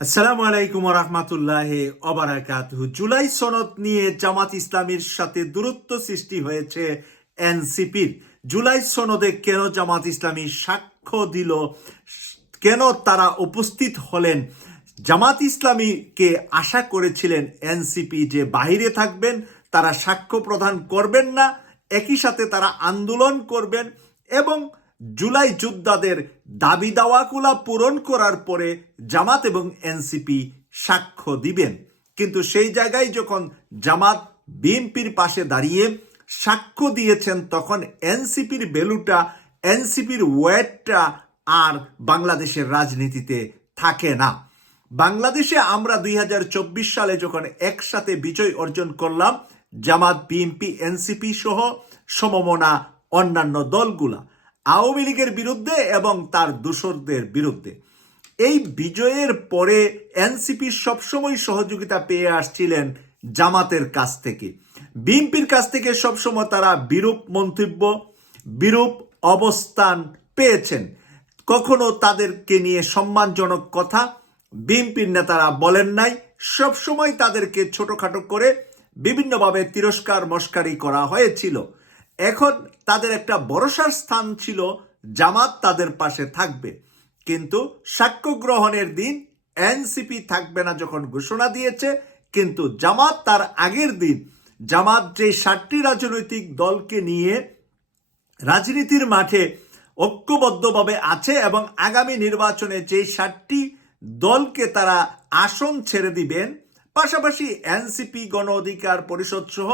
আসসালামু আলাইকুম রহমতুল্লাহ অবরাকাত জুলাই সনদ নিয়ে জামাত ইসলামীর সাথে দূরত্ব সৃষ্টি হয়েছে এনসিপির। জুলাই সনদে কেন জামাত ইসলামী সাক্ষ্য দিল? কেন তারা উপস্থিত হলেন? জামাত ইসলামীকে আশা করেছিলেন এনসিপি যে বাহিরে থাকবেন, তারা সাক্ষ্য প্রদান করবেন না, একই সাথে তারা আন্দোলন করবেন এবং জুলাই যোদ্ধাদের দাবি দাওয়াগুলা পূরণ করার পরে জামাত এবং এনসিপি সাক্ষ্য দিবেন। কিন্তু সেই জায়গায় যখন জামাত বিএনপির পাশে দাঁড়িয়ে সাক্ষ্য দিয়েছেন, তখন এনসিপির বেলুটা, এনসিপির ওয়েটটা আর বাংলাদেশের রাজনীতিতে থাকে না। বাংলাদেশে আমরা দুই হাজার চব্বিশ সালে যখন একসাথে বিজয় অর্জন করলাম, জামাত, বিএনপি, এনসিপি সহ সমমনা অন্যান্য দলগুলা। আওয়ামী লীগের বিরুদ্ধে এবং তার দূষরদের বিরুদ্ধে। এই বিজয়ের পরে এনসিপি সবসময় সহযোগিতা পেয়ে আসছিলেন জামাতের কাছ থেকে। বিএনপির কাছ থেকে সবসময় তারা বিরূপ মন্তব্য, বিরূপ অবস্থান পেয়েছেন। কখনো তাদেরকে নিয়ে সম্মানজনক কথা বিএনপির নেতারা বলেন নাই। সবসময় তাদেরকে ছোটখাটো করে বিভিন্নভাবে তিরস্কার মস্কারি করা হয়েছিল। এখন তাদের একটা ভরসার স্থান ছিল, জামাত তাদের পাশে থাকবে। কিন্তু সাক্ষ্য গ্রহণের দিন এনসিপি থাকবে না যখন ঘোষণা দিয়েছে, কিন্তু জামাত তার আগের দিন। জামাত যে সাতটি রাজনৈতিক দলকে নিয়ে রাজনীতির মাঠে ঐক্যবদ্ধভাবে আছে এবং আগামী নির্বাচনে যে সাতটি দলকে তারা আসন ছেড়ে দিবেন, পাশাপাশি এনসিপি গণ অধিকার পরিষদ সহ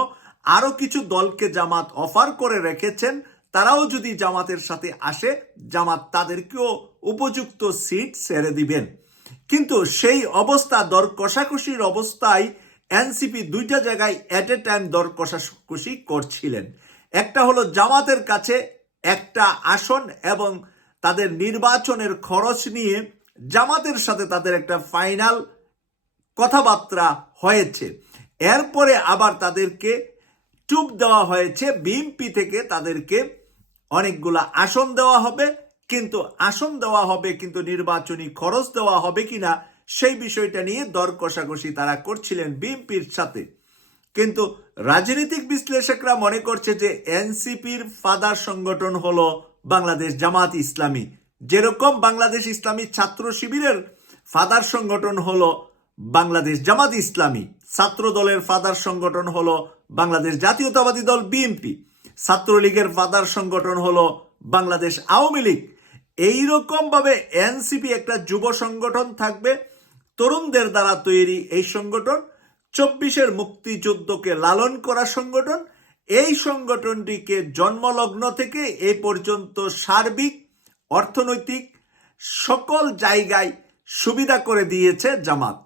আরও কিছু দলকে জামাত অফার করে রেখেছেন। তারাও যদি জামাতের সাথে আসে, জামাত তাদেরকেও উপযুক্ত সিট ছেড়ে দিবেন। কিন্তু সেই অবস্থা, দর কষাকষির অবস্থায় এনসিপি দুইটা জায়গায় এট এ টাইম দর কষাকষি করছিলেন। একটা হলো জামাতের কাছে একটা আসন এবং তাদের নির্বাচনের খরচ নিয়ে জামাতের সাথে তাদের একটা ফাইনাল কথাবার্তা হয়েছে। এরপরে আবার তাদেরকে চুপ দেওয়া হয়েছে। বিএমপি থেকে তাদেরকে অনেকগুলা আসন দেওয়া হবে, কিন্তু আসন দেওয়া হবে, কিন্তু নির্বাচনী খরচ দেওয়া হবে কিনা সেই বিষয়টা নিয়ে দর কষাকষি তারা করছিলেন বিএনপির সাথে। কিন্তু রাজনৈতিক বিশ্লেষকরা মনে করছে যে এনসিপির ফাদার সংগঠন হলো বাংলাদেশ জামাত ইসলামী। যেরকম বাংলাদেশ ইসলামী ছাত্র শিবিরের ফাদার সংগঠন হলো বাংলাদেশ জামাত ইসলামী ছাত্র দলের ফাদার সংগঠন হলো বাংলাদেশ জাতীয়তাবাদী দল বিএনপি ছাত্রলীগের ফাদার সংগঠন হলো বাংলাদেশ আওয়ামী লীগ। এইরকম ভাবে এনসিপি একটা যুব সংগঠন থাকবে। তরুণদের দ্বারা তৈরি এই সংগঠন, চব্বিশের মুক্তিযুদ্ধকে লালন করা সংগঠন। এই সংগঠনটিকে জন্মলগ্ন থেকে এ পর্যন্ত সার্বিক, অর্থনৈতিক সকল জায়গায় সুবিধা করে দিয়েছে জামাত।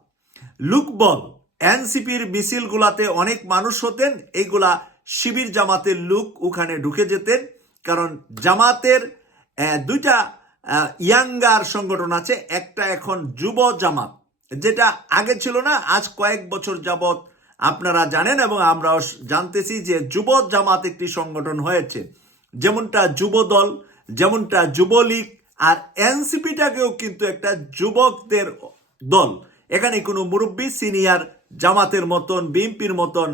লুকবল এনসিপির মিছিলগুলাতে অনেক মানুষ হতেন, এইগুলা শিবির জামাতের লুক ওখানে ঢুকে যেতেন, কারণ জামাতের দুইটা ইয়াঙ্গার সংগঠন আছে, একটা এখন যুব জামাত, যেটা আগে ছিল না, আজ কয়েক বছর যাবত আপনারা জানেন এবং আমরাও জানতেছি যে যুব জামাত একটি সংগঠন হয়েছে, যেমনটা যুব দল, যেমনটা যুবলীগ আর এনসিপিটাকেও কিন্তু একটা যুবকদের দল, এখানে কোনো মুরব্বী, সিনিয়র জামাতের মতন, বিএনপির মতন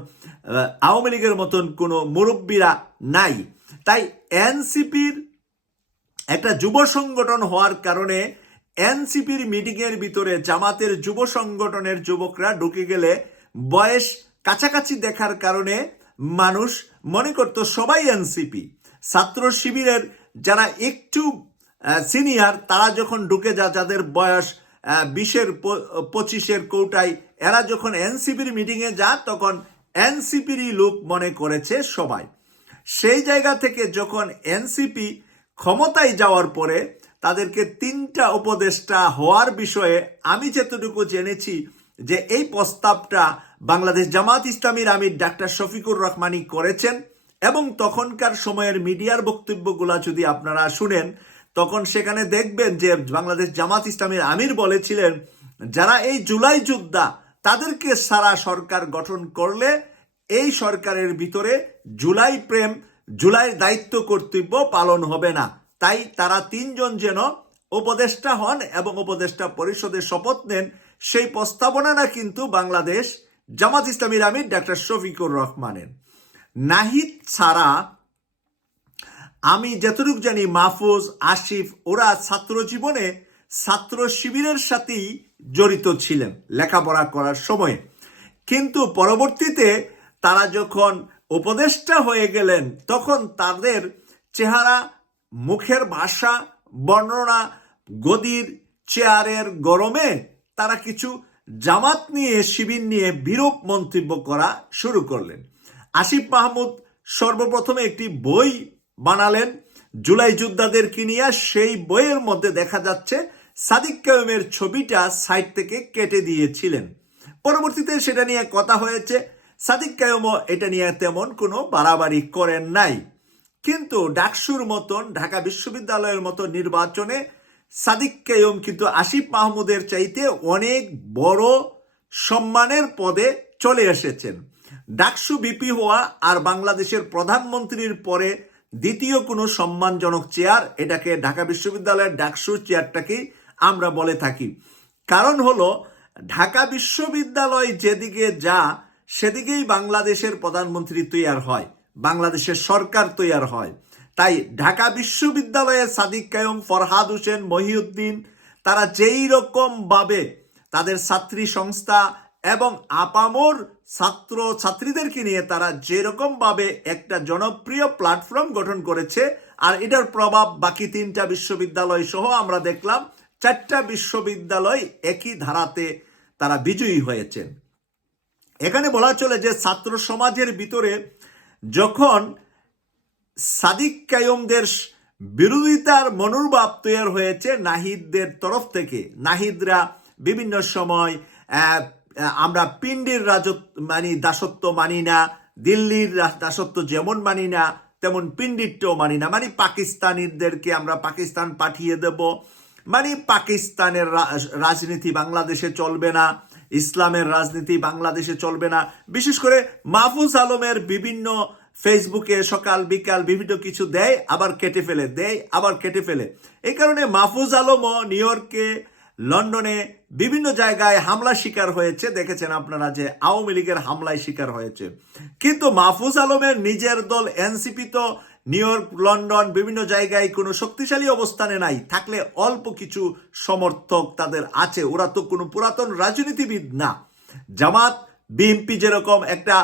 আওয়ামী লীগের মতন কোনো মুরব্বীরা নাই। তাই এনসিপির একটা যুব সংগঠন হওয়ার কারণে এনসিপির মিটিং এর ভিতরে জামাতের যুব সংগঠনের যুবকরা ঢুকে গেলে বয়স কাছাকাছি দেখার কারণে মানুষ মনে করত সবাই এনসিপি। ছাত্র শিবিরের যারা একটু সিনিয়র, তারা যখন ঢুকে যা যাদের বয়স বিশের পঁচিশের কৌটায় এরা যখন এনসিপির মিটিংয়ে যা তখন এনসিপিরই লোক মনে করেছে সবাই। সেই জায়গা থেকে যখন এনসিপি ক্ষমতায় যাওয়ার পরে তাদেরকে তিনটা উপদেষ্টা হওয়ার বিষয়ে আমি যতটুকু জেনেছি যে এই প্রস্তাবটা বাংলাদেশ জামাত ইসলামীর আমির ডাক্তার শফিকুর রহমানি করেছেন এবং তখনকার সময়ের মিডিয়ার বক্তব্যগুলা যদি আপনারা শুনেন, তখন সেখানে দেখবেন যে বাংলাদেশ জামাত ইসলামীর আমির বলেছিলেন, যারা এই জুলাই যোদ্ধা তাদেরকে সারা সরকার গঠন করলে এই সরকারের ভিতরে জুলাই প্রেম জুলাইয়ের দায়িত্ব কর্তব্য পালন হবে না। তাই তারা তিনজন যেন উপদেষ্টা হন এবং উপদেষ্টা পরিষদের শপথ নেন, সেই প্রস্তাবনাটা কিন্তু বাংলাদেশ জামাত ইসলামীর আমির ডাক্তার শফিকুর রহমানের। নাহিদ ছাড়া আমি যতটুকু জানি, মাহফুজ, আসিফ, ওরা ছাত্র জীবনে ছাত্র শিবিরের সাথেই জড়িত ছিলেন লেখাপড়া করার সময়ে। কিন্তু পরবর্তীতে তারা যখন উপদেষ্টা হয়ে গেলেন, তখন তাদের চেহারা, মুখের ভাষা, বর্ণনা, গদির চেয়ারের গরমে তারা কিছু জামাত নিয়ে, শিবির নিয়ে বিরূপ মন্তব্য করা শুরু করলেন। আসিফ মাহমুদ সর্বপ্রথমে একটি বই বানালেন, জুলাই যোদ্ধাদেরকে নিয়ে। সেই বইয়ের মধ্যে দেখা যাচ্ছে সাদিক কায়ুমের ছবিটা সাইট থেকে কেটে দিয়েছিলেন। পরবর্তীতে সেটা নিয়ে কথা হয়েছে। সাদিক কায়ুমও এটা নিয়ে তেমন কোনো বাড়াবাড়ি করেন নাই। কিন্তু ডাকসুর মতন, ঢাকা বিশ্ববিদ্যালয়ের মতো নির্বাচনে সাদিক কায়ুম কিন্তু আসিফ মাহমুদের চাইতে অনেক বড় সম্মানের পদে চলে এসেছেন। ডাকসু বিপি হওয়া আর বাংলাদেশের প্রধানমন্ত্রীর পরে দ্বিতীয় কোনো সম্মানজনক চেয়ার, এটাকে ঢাকা বিশ্ববিদ্যালয়ের ডাকসু চেয়ারটাকেই আমরা বলে থাকি। কারণ হলো, ঢাকা বিশ্ববিদ্যালয় যেদিকে যা, সেদিকেই বাংলাদেশের প্রধানমন্ত্রী তৈয়ার হয়, বাংলাদেশের সরকার তৈয়ার হয়। তাই ঢাকা বিশ্ববিদ্যালয়ের সাদিক কায়ম, ফরহাদ হোসেন, মহিউদ্দিন, তারা যেই রকম ভাবে তাদের ছাত্রী সংস্থা এবং আপামর ছাত্র ছাত্রীদেরকে নিয়ে তারা যেরকম ভাবে একটা জনপ্রিয় প্ল্যাটফর্ম গঠন করেছে, আর এটার প্রভাব বাকি তিনটা বিশ্ববিদ্যালয় সহ আমরা দেখলাম চারটা বিশ্ববিদ্যালয় একই ধারাতে তারা বিজয়ী হয়েছেন। এখানে বলা চলে যে ছাত্র সমাজের ভিতরে যখন সাদিক কায়মদের বিরোধিতার মনোভাব তৈরি হয়েছে নাহিদদের তরফ থেকে, নাহিদরা বিভিন্ন সময় আমরা পিন্ডির রাজত্ব মানি, দাসত্ব মানি না, দিল্লির দাসত্ব যেমন মানি না, তেমন পিন্ডিরটাও মানি না। মানে পাকিস্তানিদেরকে আমরা পাকিস্তান পাঠিয়ে দেব মানে পাকিস্তানের রাজনীতি বাংলাদেশে চলবে না, ইসলামের রাজনীতি বাংলাদেশে চলবে না। বিশেষ করে মাহফুজ আলমের বিভিন্ন ফেসবুকে সকাল, বিকাল বিভিন্ন কিছু দেয়, আবার কেটে ফেলে, দেয়, আবার কেটে ফেলে। এই কারণে মাহফুজ আলমও নিউ ইয়র্কে, লন্ডনে বিভিন্ন জায়গায় হামলা শিকার হয়েছে। দেখেছেন আপনারা যে আওয়ামী লীগের হামলায় শিকার হয়েছে। কিন্তু মাহফুজ আলমের নিজের দল এনসিপি তো নিউ ইয়র্ক লন্ডন বিভিন্ন জায়গায় কোনো শক্তিশালী অবস্থানে নাই। থাকলে অল্প কিছু সমর্থক তাদের আছে। ওরা তো কোনো পুরাতন রাজনীতিবিদ না। জামাত বিএনপি যেরকম একটা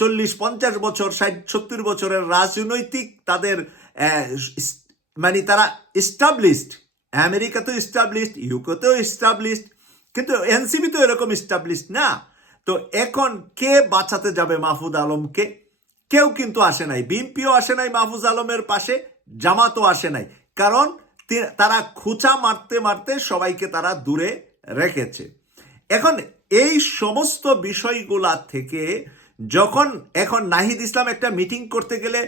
চল্লিশ, পঞ্চাশ বছর, ষাট, সত্তর বছরের রাজনৈতিক তাদের মানে তারা ইস্টাবলিশড আমেরিকাতেও ইস্টাবলিশড ইউকেতেও ইস্টাবলিশড কিন্তু এনসিবি তো এরকম ইস্টাবলিশড না। তো এখন কে বাঁচাতে যাবে মাহফুজ আলমকে? কেউ কিন্তু আসে নাই। বিএনপিও আসে নাই, মাহফুজ আলমের পাশে, জামাতও আসে নাই। কারণ তারা খুচা মারতে মারতে সবাইকে তারা দূরে রেখেছে। এখন এই সমস্ত বিষয়গুলা থেকে যখন, এখন নাহিদ ইসলাম একটা মিটিং করতে গেলে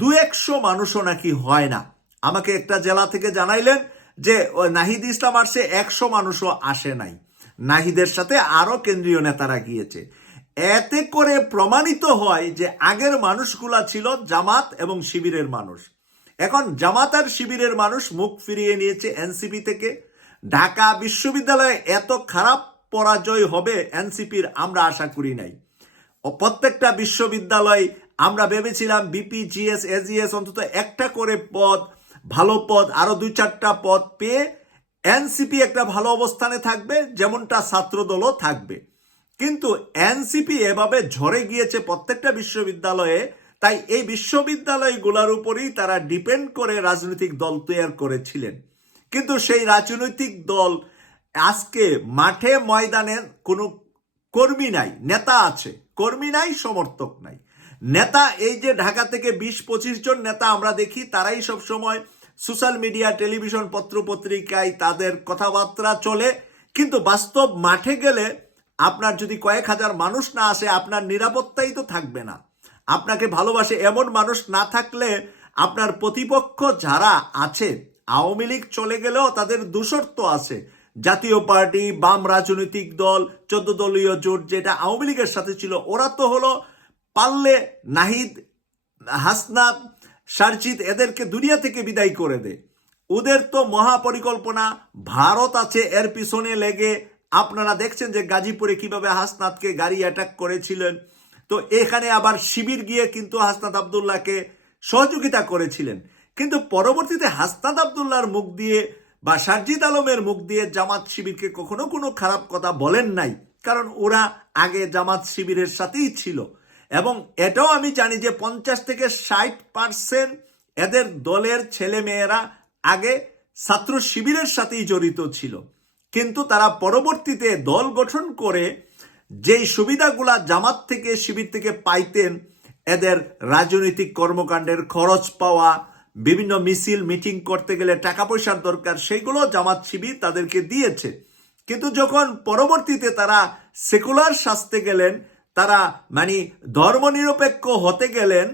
দু একশো মানুষও নাকি হয় না। আমাকে একটা জেলা থেকে জানাইলেন যে নাহিদ ইসলাম আসছে একশো মানুষও আসে নাই। নাহিদের সাথে আরও কেন্দ্রীয় নেতারা গিয়েছে। এতে করে প্রমাণিত হয় যে আগের মানুষগুলা ছিল জামাত এবং শিবিরের মানুষ। এখন জামাত আর শিবিরের মানুষ মুখ ফিরিয়ে নিয়েছে এনসিপি থেকে। ঢাকা বিশ্ববিদ্যালয়ে এত খারাপ পরাজয় হবে এনসিপির আমরা আশা করি নাই। প্রত্যেকটা বিশ্ববিদ্যালয়, আমরা ভেবেছিলাম বিপি, জিএস এজিএস অন্তত একটা করে পদ, ভালো পদ, আরও দুই চারটা পদ পেয়ে এনসিপি একটা ভালো অবস্থানে থাকবে, যেমনটা ছাত্রদলও থাকবে। কিন্তু এনসিপি এভাবে ঝরে গিয়েছে প্রত্যেকটা বিশ্ববিদ্যালয়ে, তাই এই বিশ্ববিদ্যালয়গুলোর উপরেই তারা ডিপেন্ড করে রাজনৈতিক দল তৈরি করেছিলেন। কিন্তু সেই রাজনৈতিক দল আজকে মাঠে ময়দানে কোনো কর্মী নাই, নেতা আছে। কর্মী নাই, সমর্থক নাই। নেতা এই যে ঢাকা থেকে বিশ পঁচিশ জন নেতা আমরা দেখি, তারাই সব সময় সোশ্যাল মিডিয়া, টেলিভিশন পত্র পত্রিকায় তাদের কথাবার্তা চলে। কিন্তু বাস্তব মাঠে গেলে আপনার যদি কয়েক হাজার মানুষ না আসে, আপনার নিরাপত্তাই তো থাকবে না। আপনাকে ভালোবাসে এমন মানুষ না থাকলে আপনার প্রতিপক্ষ যারা আছে, আওয়ামী লীগ চলে গেলেও তাদের দূষত্ব আছে। জাতীয় পার্টি, বাম রাজনৈতিক দল, চোদ্দ দলীয় জোট যেটা আওয়ামী লীগের সাথে ছিল, ওরা তো হলো পারলে নাহিদ, হাসনাত, সারজিৎ এদেরকে দুনিয়া থেকে বিদায় করে দে ওদের তো মহাপরিকল্পনা, ভারত আছে এর পিছনে লেগে আপনারা দেখছেন যে গাজীপুরে কীভাবে হাসনাতকে গাড়ি অ্যাটাক করেছিলেন। তো এখানে আবার শিবির গিয়ে কিন্তু হাসনাত আবদুল্লাহকে সহযোগিতা করেছিলেন। কিন্তু পরবর্তীতে হাসনাত আবদুল্লাহর মুখ দিয়ে বা সারজিদ আলমের মুখ দিয়ে জামাত শিবিরকে কখনো কোনো খারাপ কথা বলেন নাই। কারণ ওরা আগে জামাত শিবিরের সাথেই ছিল। এবং এটাও আমি জানি যে পঞ্চাশ থেকে ষাট পার্সেন্ট এদের দলের ছেলে মেয়েরা আগে ছাত্র শিবিরের সাথেই জড়িত ছিল। কিন্তু তারা পরবর্তীতে দল গঠন করে যেই সুবিধাগুলা জামাত থেকে, শিবির থেকে পাইতেন, এদের রাজনৈতিক কর্মকাণ্ডের খরচ পাওয়া, বিভিন্ন মিছিল, মিটিং করতে গেলে টাকা পয়সার দরকার, সেইগুলো জামাত শিবির তাদেরকে দিয়েছে। কিন্তু যখন পরবর্তীতে তারা সেকুলার শাস্তে গেলেন, তারা মানে ধর্মনিরপেক্ষ হতে গেলেন,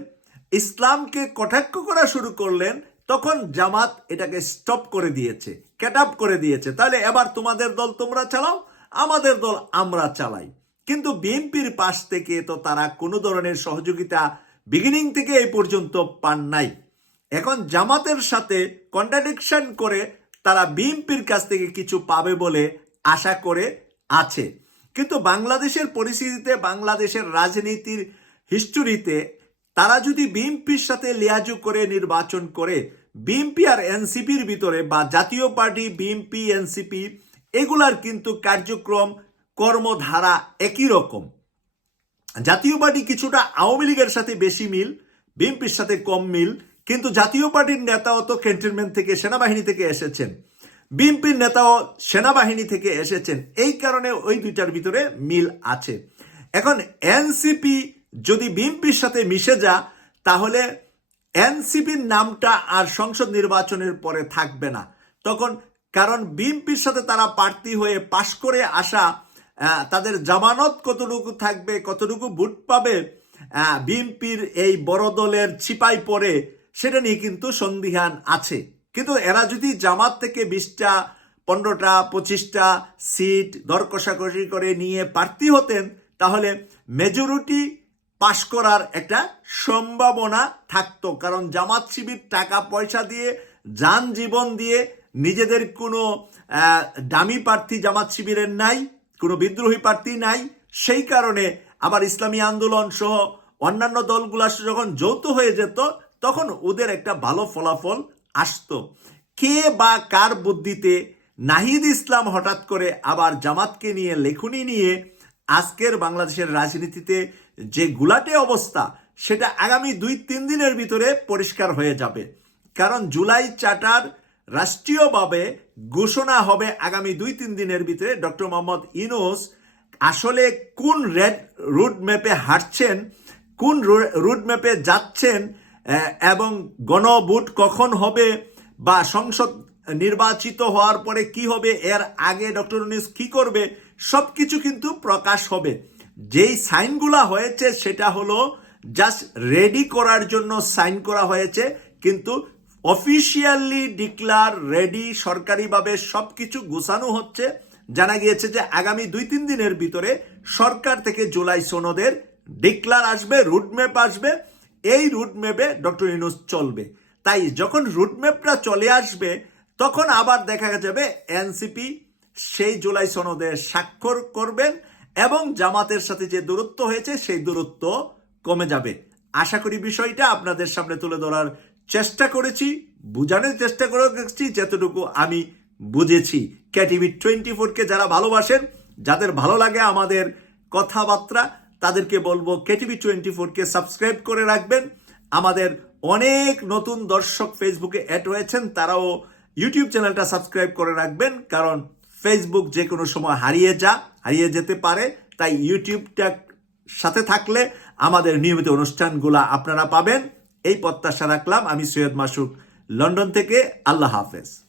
ইসলামকে কটাক্ষ করা শুরু করলেন তখন জামাত এটাকে স্টপ করে দিয়েছে ক্যাট আপ করে দিয়েছে। তাহলে এবার তোমাদের দল তোমরা চালাও, আমাদের দল আমরা চালাই। কিন্তু বিএনপির পাশ থেকে তো তারা কোনো ধরনের সহযোগিতা বিগিনিং থেকে এই পর্যন্ত পান নাই। এখন জামাতের সাথে কন্ট্রাডিকশন করে তারা বিএনপির কাছ থেকে কিছু পাবে বলে আশা করে আছে। কিন্তু বাংলাদেশের পরিস্থিতিতে, বাংলাদেশের রাজনীতির হিস্টোরিতে তারা যদি বিএনপির সাথে লিয়াজু করে নির্বাচন করে, বিএনপি আর এনসিপির ভিতরে বা জাতীয় পার্টি, বিএনপি, এনসিপি, এগুলার কিন্তু কার্যক্রম, কর্মধারা একই রকম। জাতীয় পার্টি কিছুটা আওয়ামী লীগের সাথে বেশি মিল, বিএনপির সাথে কম মিল, কিন্তু জাতীয় পার্টির নেতাও তো ক্যান্টনমেন্ট থেকে সেনাবাহিনী থেকে এসেছেন। বিএনপির নেতাও সেনাবাহিনী থেকে এসেছেন। এই কারণে ওই দুইটার ভিতরে মিল আছে। এখন এনসিপি যদি বিএনপির সাথে মিশে যা, তাহলে এনসিপির নামটা আর সংসদ নির্বাচনের পরে থাকবে না। তখন কারণ বিএনপির সাথে তারা প্রার্থী হয়ে পাশ করে আসা তাদের জামানত কতটুকু থাকবে, কতটুকু ভোট পাবে বিএনপির এই বড় দলের ছিপাই পড়ে সেটা নিয়ে কিন্তু সন্দিহান আছে। কিন্তু এরা যদি জামাত থেকে বিশটা, পনেরোটা, পঁচিশটা সিট দর কষাকষি করে নিয়ে প্রার্থী হতেন, তাহলে মেজরিটি পাশ করার একটা সম্ভাবনা থাকতো। কারণ জামাত শিবির টাকা পয়সা দিয়ে, যান জীবন দিয়ে নিজেদের কোনো দামি প্রার্থী জামাত শিবিরের নাই, কোনো বিদ্রোহী প্রার্থী নাই। সেই কারণে আবার ইসলামী আন্দোলন সহ অন্যান্য দলগুলা যখন যৌথ হয়ে যেত, তখন ওদের একটা ভালো ফলাফল আসত। কে বা কার বুদ্ধিতে নাহিদ ইসলাম হঠাৎ করে আবার জামাতকে নিয়ে, লেখনি নিয়ে আজকের বাংলাদেশের রাজনীতিতে যে গুলাটে অবস্থা, সেটা আগামী দুই, তিন দিনের ভিতরে পরিষ্কার হয়ে যাবে। কারণ জুলাই চার্টার রাষ্ট্রীয়ভাবে ঘোষণা হবে আগামী দুই, তিন দিনের ভিতরে। ডক্টর মোহাম্মদ ইনোস আসলে কোন রেড রুট ম্যাপে হাঁটছেন, কোন রুট ম্যাপে যাচ্ছেন এবং গণভোট কখন হবে বা সংসদ নির্বাচিত হওয়ার পরে কি হবে, এর আগে ডক্টর ইউনিস কি করবে, সবকিছু কিন্তু প্রকাশ হবে। যেই সাইনগুলা হয়েছে সেটা হলো জাস্ট রেডি করার জন্য সাইন করা হয়েছে, কিন্তু অফিসিয়ালি ডিক্লার রেডি সরকারিভাবে সব কিছু গোছানো হচ্ছে। জানা গিয়েছে যে আগামী দুই তিন দিনের ভিতরে সরকার থেকে জুলাই সনদের ডিক্লার আসবে রুটম্যাপ আসবে। এই রুটম্যাপে ডক্টর ইনুস চলবে। তাই যখন রুটম্যাপটা চলে আসবে, তখন আবার দেখা যাবে এনসিপি সেই জুলাই সনদে স্বাক্ষর করবেন। এবং জামাতের সাথে যে দূরত্ব হয়েছে, সেই দূরত্ব কমে যাবে। আশা করি বিষয়টা আপনাদের সামনে তুলে ধরার চেষ্টা করেছি, বোঝানোর চেষ্টা করেছি, যতটুকু আমি বুঝেছি। ক্যাটিভি টোয়েন্টি ফোরকে যারা ভালোবাসেন, যাদের ভালো লাগে আমাদের কথাবার্তা, তাদেরকে বলব কেটিভি টোয়েন্টি ফোরকে সাবস্ক্রাইব করে রাখবেন। আমাদের অনেক নতুন দর্শক ফেসবুকে অ্যাড হয়েছেন, তারাও ইউটিউব চ্যানেলটা সাবস্ক্রাইব করে রাখবেন, কারণ ফেসবুক যে কোনো সময় হারিয়ে যা। হারিয়ে যেতে পারে, তাই ইউটিউবটা সাথে থাকলে আমাদের নিয়মিত অনুষ্ঠানগুলো আপনারা পাবেন। এই প্রত্যাশা রাখলাম। আমি সৈয়দ মাসুক লন্ডন থেকে। আল্লাহ হাফেজ।